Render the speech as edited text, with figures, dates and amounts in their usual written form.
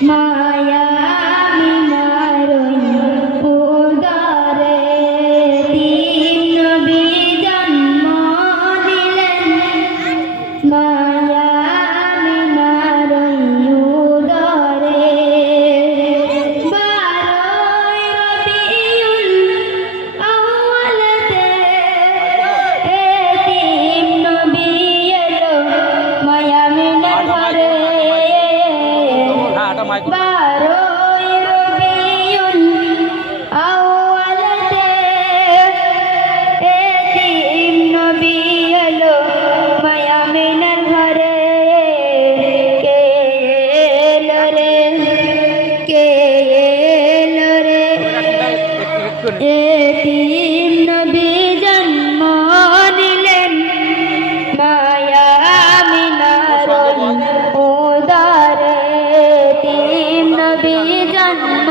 মায়া মিনার উদরে তিন নবী জন্ম দিলেন মায়া মিনার উদরে 12 রবিউল আউয়ালতে তিন নবী এলো মায়া মিনার ঘরে 12 রবিউল আউয়ালতে তিন নবী এলো মায়া মিনার ঘরে কে এলো রে কে এলো রে তিন নবী জন্ম নিলেন মায়া মিনার উদরে তিন নবী জন্ম